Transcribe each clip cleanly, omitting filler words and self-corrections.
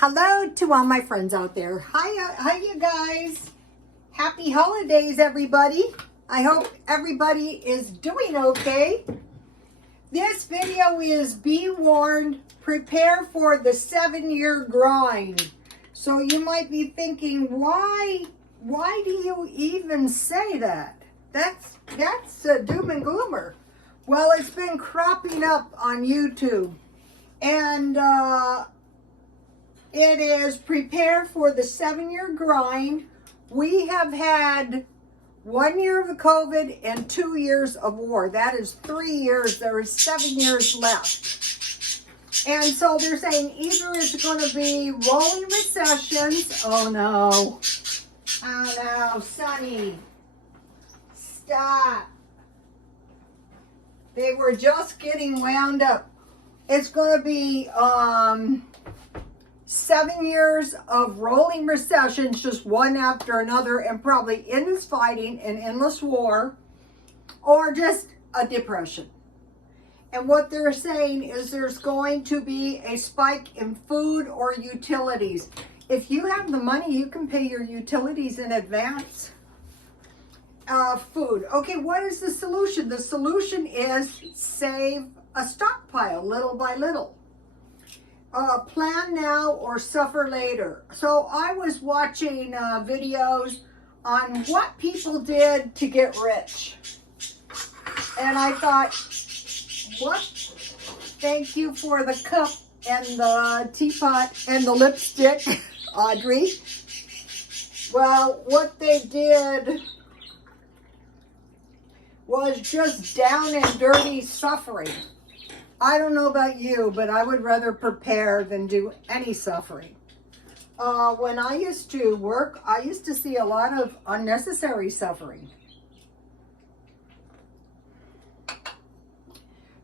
Hello to all my friends out there. Hi you guys. Happy holidays, everybody. I hope everybody is doing okay. This video is be warned, prepare for the 7-year grind. So you might be thinking, why do you even say that? That's a doom and gloomer. Well, it's been cropping up on YouTube. And it is prepare for the 7-year grind. We have had 1 year of the COVID and 2 years of war. That is 3 years. There is 7 years left. And so they're saying either it's going to be rolling recessions. Oh no. Oh no, Sonny. Stop. They were just getting wound up. It's going to be 7 years of rolling recessions, just one after another, and probably endless fighting and endless war, or just a depression. And what they're saying is there's going to be a spike in food or utilities. If you have the money, you can pay your utilities in advance. Food. Okay, what is the solution? The solution is save a stockpile little by little. Plan now or suffer later. So I was watching videos on what people did to get rich. And I thought, what? Thank you for the cup and the teapot and the lipstick, Audrey. Well, what they did was just down and dirty suffering. I don't know about you, but I would rather prepare than do any suffering. When I used to work, I used to see a lot of unnecessary suffering.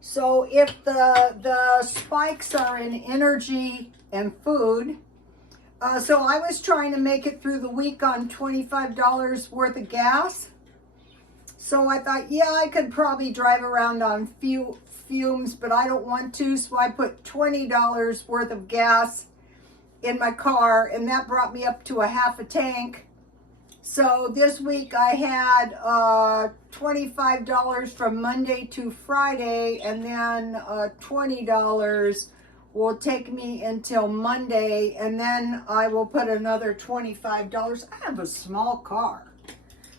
So if the spikes are in energy and food, so I was trying to make it through the week on $25 worth of gas. So I thought, yeah, I could probably drive around on fumes, but I don't want to, so I put $20 worth of gas in my car, and that brought me up to a half a tank. So this week I had $25 from Monday to Friday, and then $20 will take me until Monday, and then I will put another $25. I have a small car,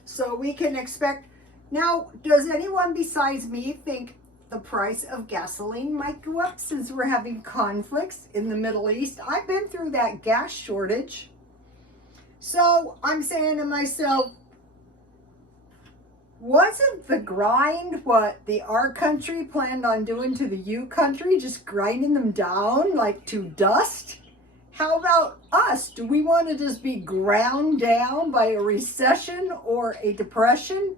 so we can expect. Now, does anyone besides me think the price of gasoline might go up since we're having conflicts in the Middle East? I've been through that gas shortage. So I'm saying to myself, wasn't the grind what the R country planned on doing to the U country? Just grinding them down like to dust? How about us? Do we want to just be ground down by a recession or a depression?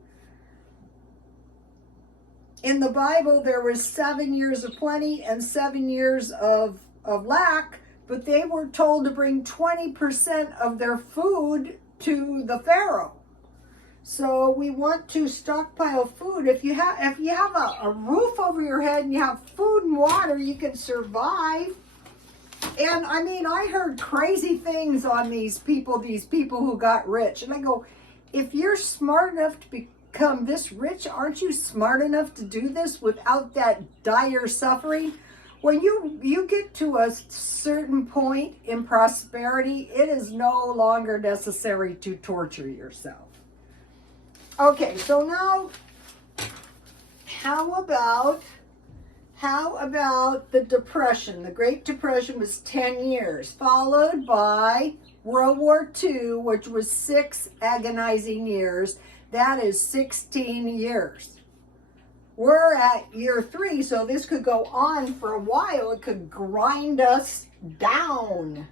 In the Bible, there was 7 years of plenty and 7 years of lack, but they were told to bring 20% of their food to the Pharaoh. So we want to stockpile food. If you have a roof over your head and you have food and water, you can survive. And I mean, I heard crazy things on these people who got rich. And I go, if you're smart enough to become this rich, aren't you smart enough to do this without that dire suffering? When you get to a certain point in prosperity, it is no longer necessary to torture yourself. Okay, so now how about the Depression? The Great Depression was 10 years, followed by World War II, which was 6 agonizing years. That is 16 years. We're at year 3, so this could go on for a while. It could grind us down.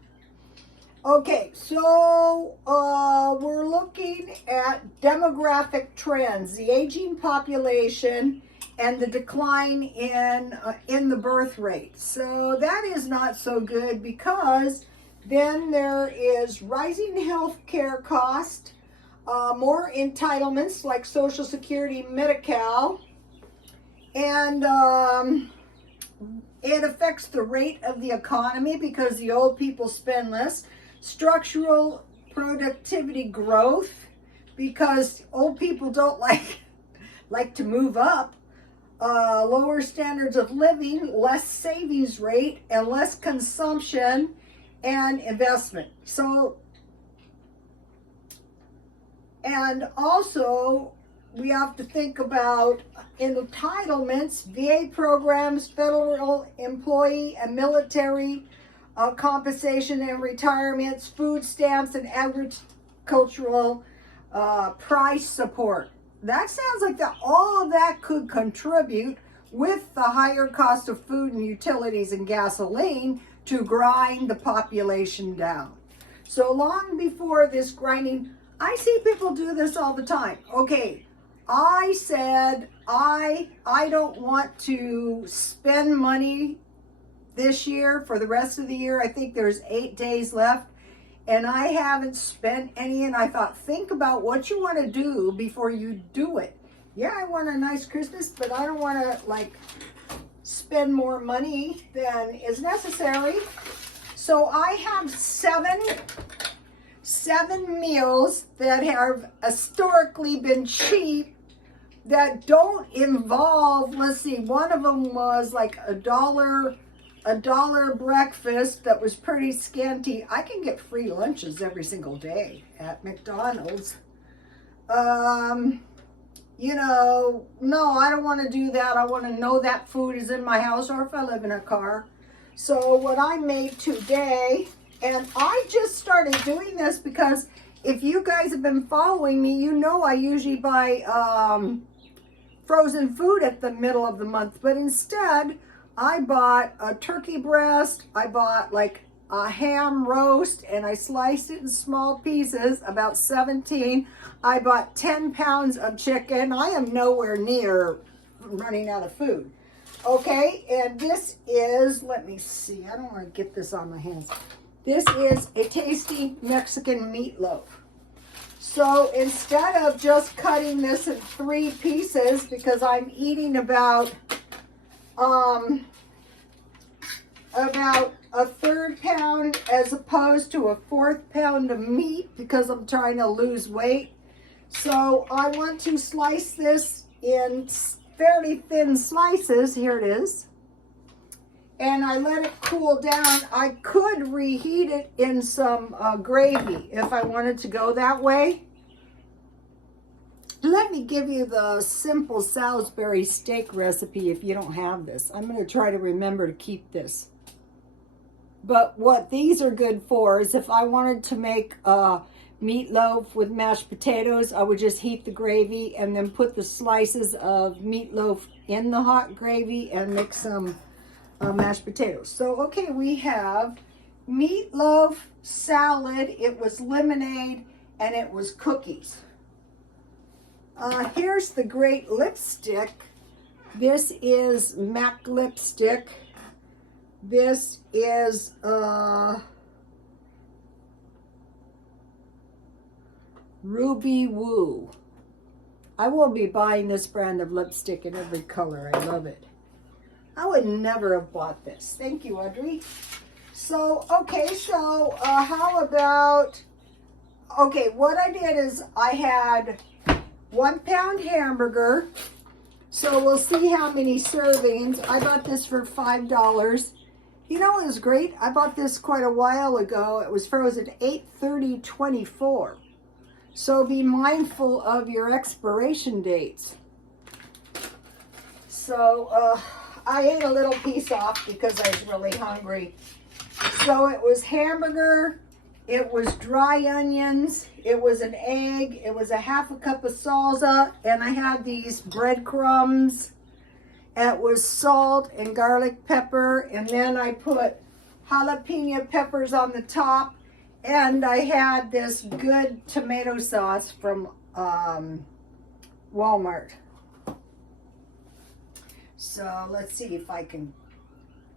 Okay, so we're looking at demographic trends, the aging population, and the decline in the birth rate. So that is not so good, because then there is rising health care cost, more entitlements like Social Security, Medi-Cal, and It affects the rate of the economy because the old people spend less. Structural productivity growth because old people don't like to move up. Lower standards of living, less savings rate, and less consumption and investment. So, and also we have to think about entitlements, VA programs, federal employee and military compensation and retirements, food stamps, and agricultural price support. That sounds like all of that could contribute with the higher cost of food and utilities and gasoline to grind the population down. So long before this grinding, I see people do this all the time. Okay, I said I don't want to spend money this year for the rest of the year. I think there's 8 days left. And I haven't spent any, and I thought, think about what you want to do before you do it. Yeah, I want a nice Christmas, but I don't want to spend more money than is necessary. So I have seven meals that have historically been cheap that don't involve, let's see, one of them was like a dollar breakfast that was pretty scanty. I can get free lunches every single day at McDonald's. No, I don't want to do that. I want to know that food is in my house or if I live in a car. So what I made today, and I just started doing this because if you guys have been following me, you know I usually buy frozen food at the middle of the month, but instead I bought a turkey breast, I bought like a ham roast, and I sliced it in small pieces, about 17. I bought 10 pounds of chicken. I am nowhere near running out of food. Okay, and this is, let me see, I don't want to get this on my hands. This is a tasty Mexican meatloaf. So instead of just cutting this in 3 pieces, because I'm eating about a 1/3 pound as opposed to a 1/4 pound of meat because I'm trying to lose weight. So I want to slice this in fairly thin slices. Here it is. And I let it cool down. I could reheat it in some gravy if I wanted to go that way. Let me give you the simple Salisbury steak recipe if you don't have this. I'm going to try to remember to keep this. But what these are good for is if I wanted to make meatloaf with mashed potatoes, I would just heat the gravy and then put the slices of meatloaf in the hot gravy and mix some mashed potatoes. So, okay, we have meatloaf, salad, it was lemonade, and it was cookies. Here's the great lipstick. This is MAC lipstick. This is Ruby Woo. I will be buying this brand of lipstick in every color. I love it. I would never have bought this. Thank you, Audrey. So, okay, so how about, okay, what I did is I had 1 pound hamburger. So we'll see how many servings. I bought this for $5. You know, it was great. I bought this quite a while ago. It was frozen 8/30/24. So be mindful of your expiration dates. So I ate a little piece off because I was really hungry. So it was hamburger, it was dry onions, it was an egg, it was a 1/2 cup of salsa, and I had these breadcrumbs. It was salt and garlic pepper, and then I put jalapeno peppers on the top, and I had this good tomato sauce from Walmart. So let's see if I can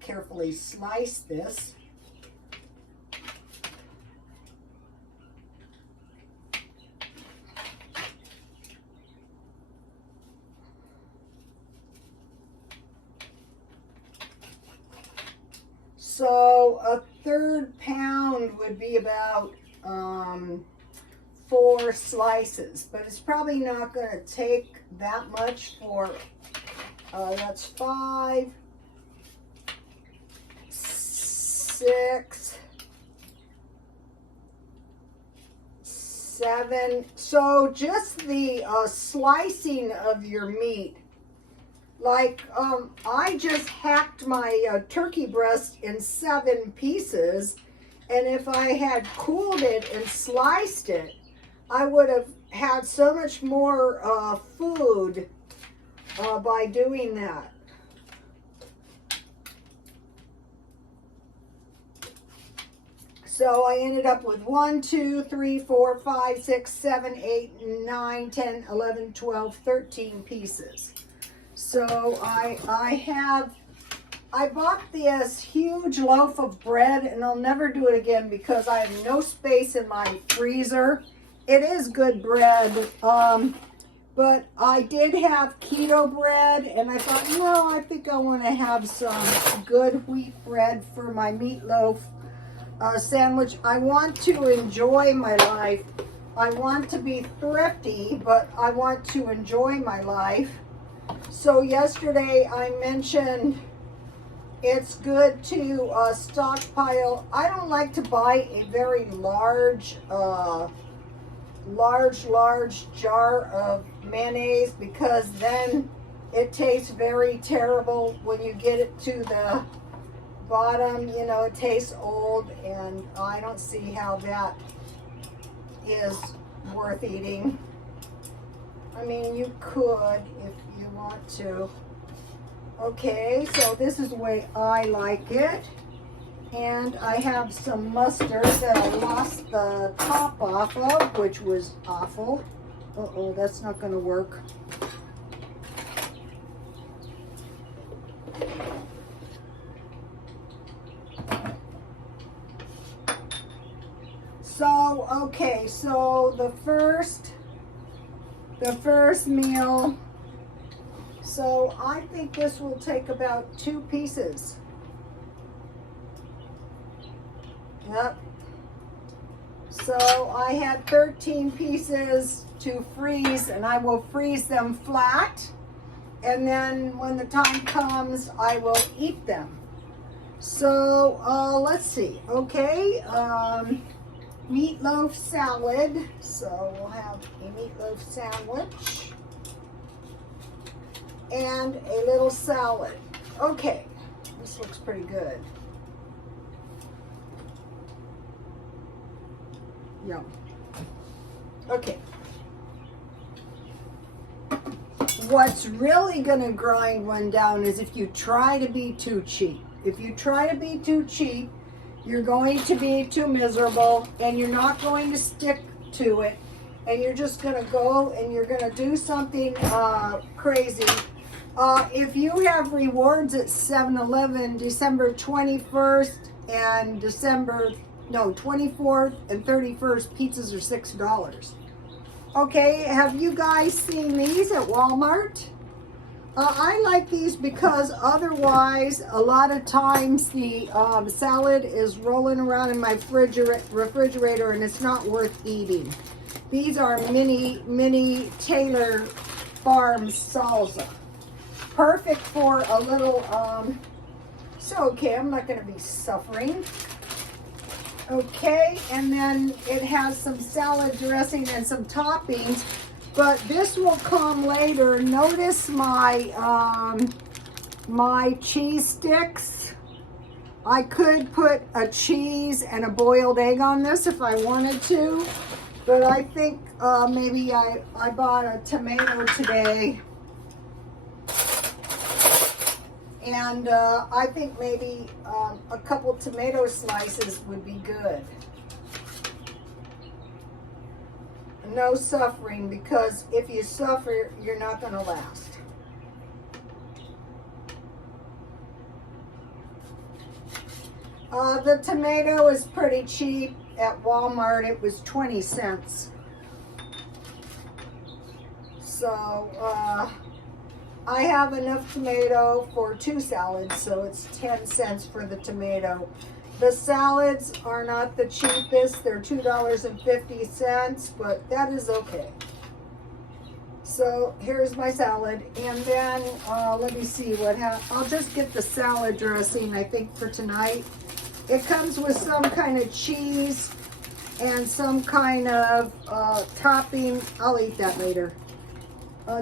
carefully slice this. So a third pound would be about 4 slices, but it's probably not going to take that much for, that's 5, 6, 7. So just the slicing of your meat. Like, I just hacked my turkey breast in 7 pieces, and if I had cooled it and sliced it, I would have had so much more food by doing that. So I ended up with 1, 2, 3, 4, 5, 6, 7, 8, 9, 10, 11, 12, 13 pieces. So I bought this huge loaf of bread, and I'll never do it again because I have no space in my freezer. It is good bread, but I did have keto bread, and I thought, no, I think I want to have some good wheat bread for my meatloaf sandwich. I want to enjoy my life. I want to be thrifty, but I want to enjoy my life. So yesterday I mentioned it's good to stockpile. I don't like to buy a very large jar of mayonnaise, because then it tastes very terrible when you get it to the bottom. You know, it tastes old, and I don't see how that is worth eating. I mean, you could if you want to. Okay, so this is the way I like it. And I have some mustard that I lost the top off of, which was awful. Uh-oh, that's not going to work. So, okay, so the first meal, so I think this will take about 2 pieces. Yep. So I had 13 pieces to freeze, and I will freeze them flat, and then when the time comes, I will eat them. So let's see. Okay, meatloaf salad. So we'll have a meatloaf sandwich and a little salad. Okay, this looks pretty good. Yum. Okay. What's really going to grind one down is if you try to be too cheap. If you try to be too cheap, you're going to be too miserable, and you're not going to stick to it, and you're just going to go and you're going to do something crazy. If you have rewards at 7-Eleven, December 21st and 24th and 31st, pizzas are $6. Okay, have you guys seen these at Walmart? I like these because otherwise, a lot of times the salad is rolling around in my refrigerator and it's not worth eating. These are mini Taylor Farms salsa. Perfect for a little, okay, I'm not going to be suffering. Okay, and then it has some salad dressing and some toppings, but this will come later. Notice my my cheese sticks. I could put a cheese and a boiled egg on this if I wanted to, but I think maybe I bought a tomato today, and I think maybe a couple tomato slices would be good. No suffering, because if you suffer, you're not going to last. The tomato is pretty cheap at Walmart. It was 20 cents. So, I have enough tomato for 2 salads, so it's 10 cents for the tomato. The salads are not the cheapest. They're $2.50, but that is okay. So here's my salad, and then let me see I'll just get the salad dressing, I think, for tonight. It comes with some kind of cheese and some kind of topping. I'll eat that later.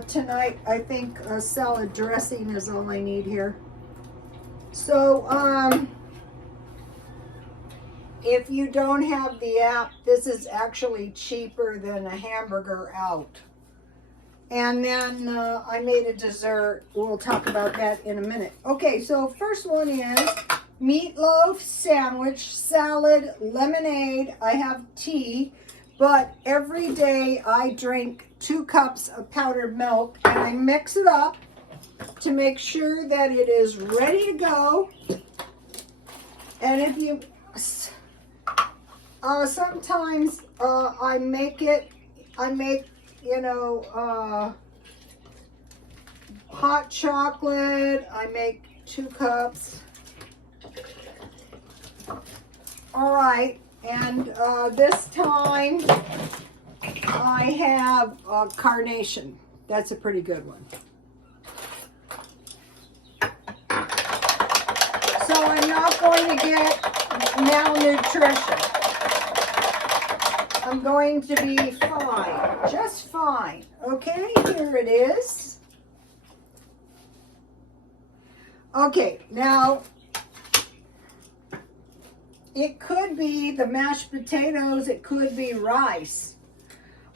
Tonight, I think salad dressing is all I need here. So, if you don't have the app, this is actually cheaper than a hamburger out. And then I made a dessert. We'll talk about that in a minute. Okay, so first one is meatloaf sandwich, salad, lemonade. I have tea, but every day I drink 2 cups of powdered milk, and I mix it up to make sure that it is ready to go. And if you, sometimes I make, you know, hot chocolate. I make 2 cups. All right, and this time I have carnation. That's a pretty good one. So I'm not going to get malnutrition. I'm going to be fine, just fine. Okay, here it is. Okay, now it could be the mashed potatoes, it could be rice.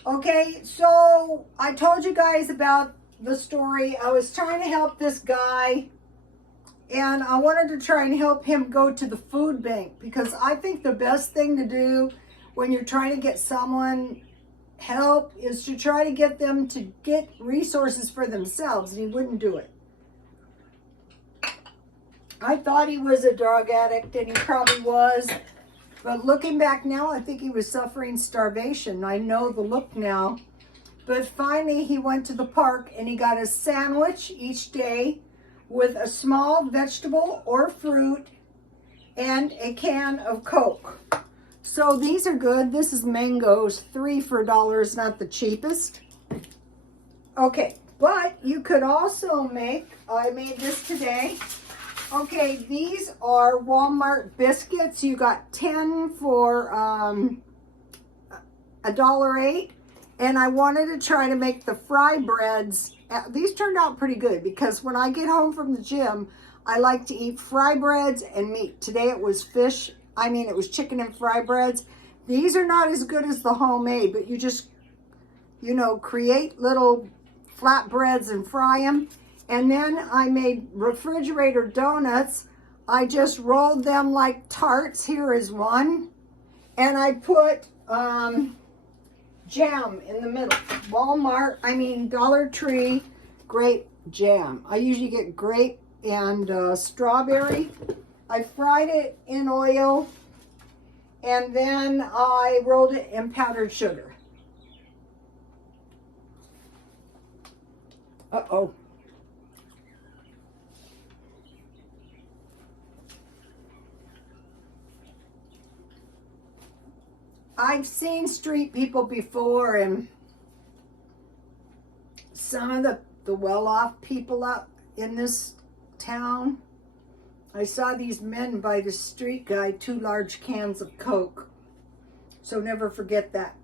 Okay, so I told you guys about the story. I was trying to help this guy, and I wanted to try and help him go to the food bank, because I think the best thing to do when you're trying to get someone help is to try to get them to get resources for themselves, and he wouldn't do it. I thought he was a drug addict, and he probably was. But looking back now, I think he was suffering starvation. I know the look now. But finally, he went to the park, and he got a sandwich each day with a small vegetable or fruit and a can of Coke. So these are good. This is mangoes, 3 for $1, not the cheapest. Okay, but you could also make, I made this today. Okay, these are Walmart biscuits. You got 10 for $1.08. And I wanted to try to make the fry breads. These turned out pretty good, because when I get home from the gym, I like to eat fry breads and meat. Today it was fish. It was chicken and fry breads. These are not as good as the homemade, but you just, you know, create little flat breads and fry them. And then I made refrigerator donuts. I just rolled them like tarts. Here is one. And I put jam in the middle. Dollar Tree grape jam. I usually get grape and strawberry. I fried it in oil, and then I rolled it in powdered sugar. Uh-oh. I've seen street people before, and some of the well-off people up in this town, I saw these men buy the street guy 2 large cans of Coke. So never forget that.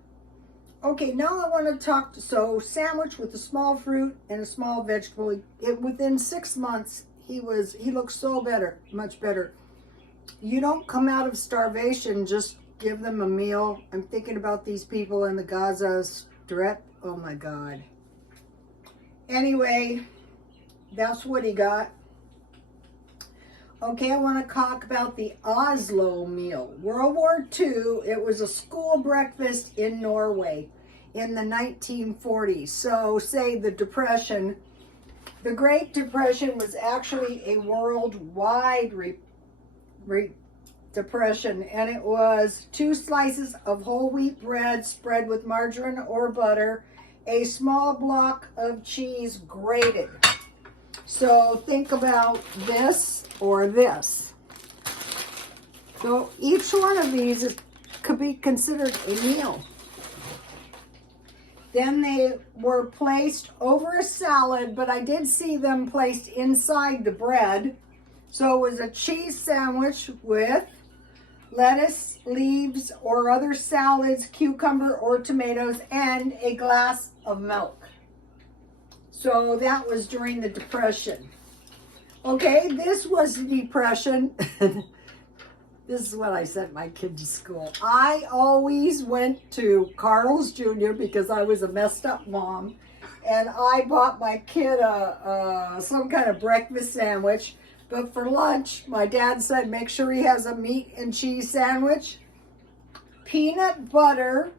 Okay, now I want to talk sandwich with a small fruit and a small vegetable. Within 6 months, he looked so better, much better. You don't come out of starvation, just give them a meal. I'm thinking about these people in the Gaza Strip. Oh my God. Anyway, that's what he got. Okay, I want to talk about the Oslo meal. World War II, it was a school breakfast in Norway in the 1940s. So say the Depression, the Great Depression was actually a worldwide depression, and it was 2 slices of whole wheat bread spread with margarine or butter, a small block of cheese grated. So think about this or this. So each one of these could be considered a meal. Then they were placed over a salad, but I did see them placed inside the bread. So it was a cheese sandwich with lettuce, leaves, or other salads, cucumber or tomatoes, and a glass of milk. So that was during the Depression. Okay, this was the Depression. This is when I sent my kid to school. I always went to Carl's Jr. because I was a messed up mom. And I bought my kid some kind of breakfast sandwich. But for lunch, my dad said, make sure he has a meat and cheese sandwich, peanut butter,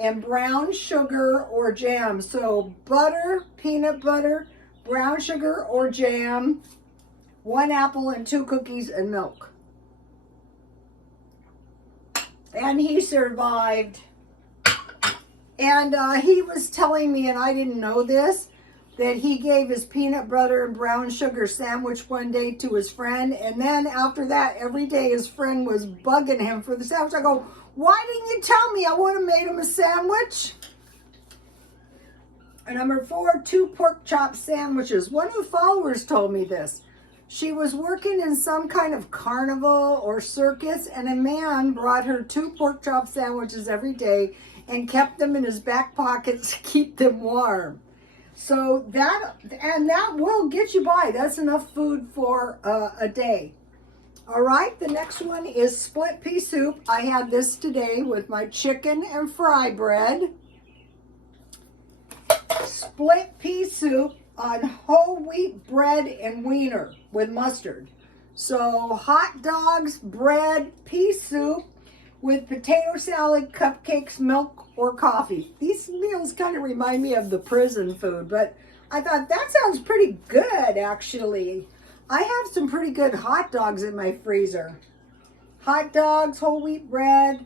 and brown sugar or jam. So butter, peanut butter, brown sugar or jam, 1 apple and 2 cookies and milk. And he survived. And he was telling me, and I didn't know this, that he gave his peanut butter and brown sugar sandwich one day to his friend. And then after that, every day his friend was bugging him for the sandwich. I go, why didn't you tell me? I would have made him a sandwich. And number 4, 2 pork chop sandwiches. One of the followers told me this. She was working in some kind of carnival or circus, and a man brought her 2 pork chop sandwiches every day and kept them in his back pocket to keep them warm. So that will get you by. That's enough food for a day. All right, the next one is split pea soup. I had this today with my chicken and fry bread. Split pea soup on whole wheat bread and wiener with mustard. So hot dogs, bread, pea soup with potato salad, cupcakes, milk, or coffee. These meals kind of remind me of the prison food, but I thought that sounds pretty good, actually. I have some pretty good hot dogs in my freezer. Hot dogs, whole wheat bread,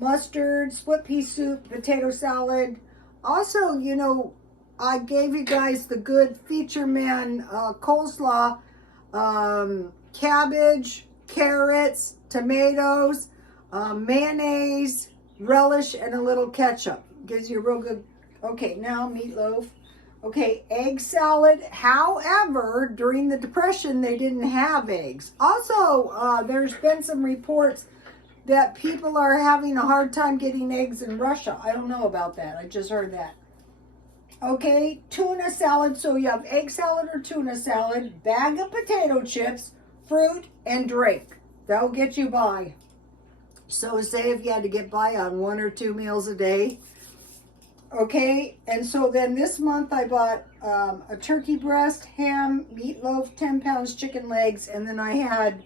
mustard, split pea soup, potato salad. Also, you know, I gave you guys the good Feature Man coleslaw, cabbage, carrots, tomatoes, mayonnaise, relish, and a little ketchup. Gives you a real good, okay, now meatloaf. Okay, egg salad. However, during the Depression, they didn't have eggs. Also, there's been some reports that people are having a hard time getting eggs in Russia. I don't know about that. I just heard that. Okay, tuna salad. So you have egg salad or tuna salad, bag of potato chips, fruit, and drink. That'll get you by. So say if you had to get by on 1 or 2 meals a day. Okay, and so then this month I bought a turkey breast, ham, meatloaf, 10 pounds chicken legs, and then I had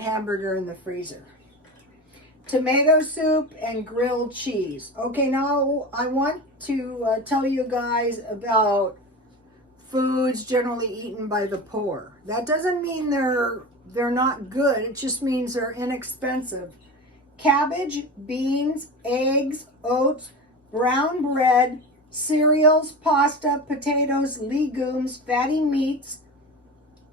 hamburger in the freezer. Tomato soup and grilled cheese. Okay, now I want to tell you guys about foods generally eaten by the poor. That doesn't mean they're not good. It just means they're inexpensive. Cabbage, beans, eggs, oats, brown bread, cereals, pasta, potatoes, legumes, fatty meats.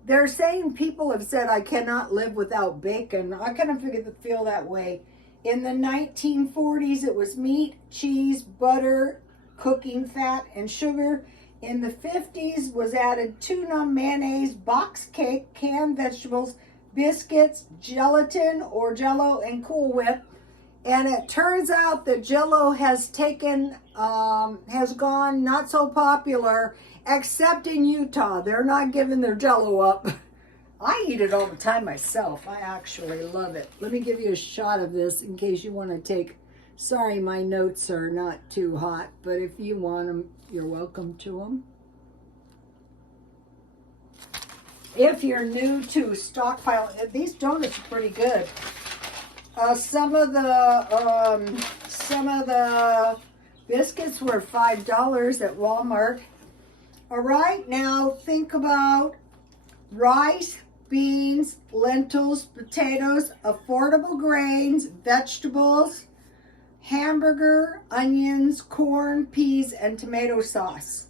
They're saying people have said, I cannot live without bacon. I kind of feel that way. In the 1940s, it was meat, cheese, butter, cooking fat, and sugar. In the 50s was added tuna, mayonnaise, box cake, canned vegetables, biscuits, gelatin or Jell-O, and Cool Whip. And it turns out that Jell-O has gone not so popular, except in Utah. They're not giving their Jell-O up. I eat it all the time myself. I actually love it. Let me give you a shot of this in case you want to take. Sorry, my notes are not too hot, but if you want them, you're welcome to them. If you're new to stockpile, these donuts are pretty good. Some of the biscuits were $5 at Walmart. All right, now think about rice, beans, lentils, potatoes, affordable grains, vegetables, hamburger, onions, corn, peas, and tomato sauce.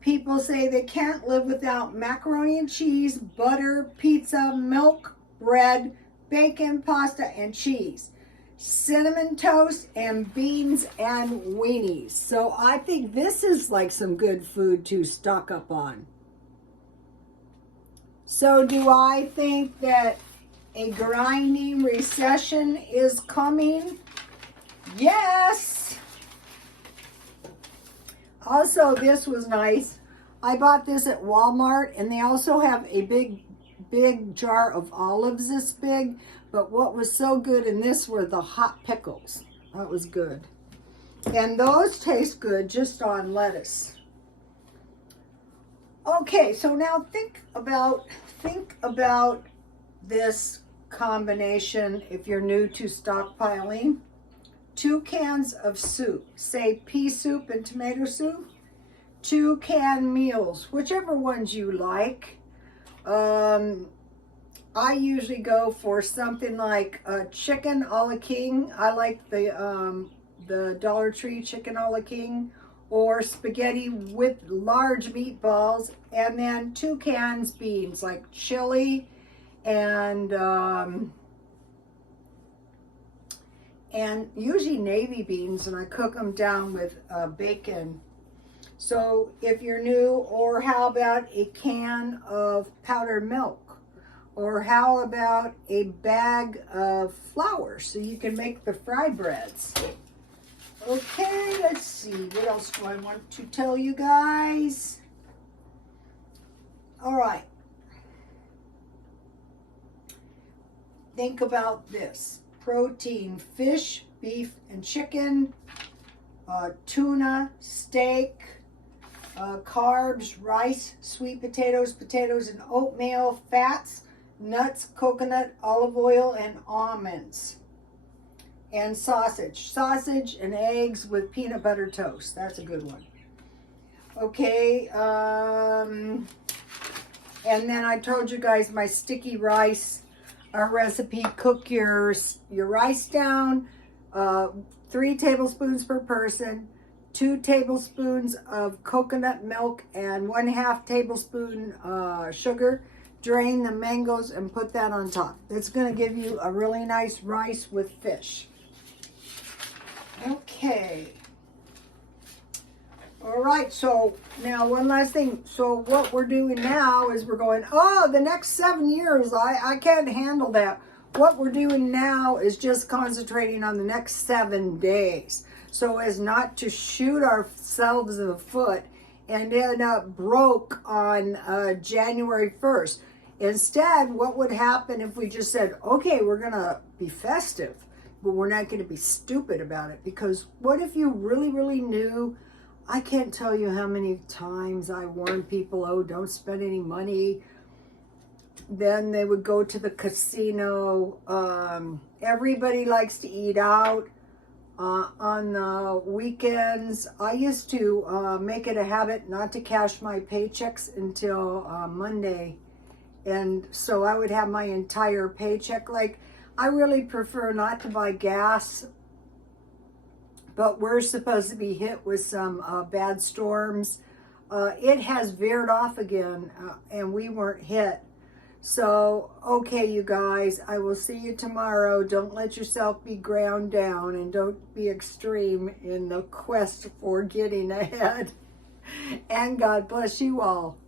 People say they can't live without macaroni and cheese, butter, pizza, milk, bread, bacon, pasta, and cheese, cinnamon toast, and beans and weenies. So I think this is like some good food to stock up on. So do I think that a grinding recession is coming? Yes. Also, this was nice. I bought this at Walmart, and they also have a big jar of olives this big. But what was so good in this were the hot pickles. That was good. And those taste good just on lettuce. Okay, so now think about this combination if you're new to stockpiling. 2 cans of soup, say pea soup and tomato soup. 2 canned meals, whichever ones you like. I usually go for something like chicken a la king. I like the Dollar Tree chicken a la king, or spaghetti with large meatballs, and then 2 cans beans, like chili and usually navy beans, and I cook them down with bacon. So if you're new, or how about a can of powdered milk? Or how about a bag of flour so you can make the fry breads? Okay, let's see. What else do I want to tell you guys? All right. Think about this. Protein: fish, beef, and chicken. Tuna, steak. Carbs: rice, sweet potatoes, potatoes and oatmeal. Fats: nuts, coconut, olive oil, and almonds. And sausage and eggs with peanut butter toast. That's a good one. Okay, and then I told you guys my sticky rice recipe. Cook your rice down, 3 tablespoons per person, 2 tablespoons of coconut milk, and 1/2 tablespoon sugar. Drain the mangoes and put that on top. It's going to give you a really nice rice with fish. Okay. All right, so now one last thing. So what we're doing now is we're going, the next 7 years, I can't handle that. What we're doing now is just concentrating on the next 7 days, so as not to shoot ourselves in the foot and end up broke on January 1st. Instead, what would happen if we just said, okay, we're going to be festive, but we're not going to be stupid about it? Because what if you really, really knew? I can't tell you how many times I warned people, don't spend any money. Then they would go to the casino. Everybody likes to eat out on the weekends. I used to make it a habit not to cash my paychecks until Monday. And so I would have my entire paycheck. Like, I really prefer not to buy gas, but we're supposed to be hit with some bad storms. It has veered off again, and we weren't hit. So, okay, you guys, I will see you tomorrow. Don't let yourself be ground down, and don't be extreme in the quest for getting ahead. And God bless you all.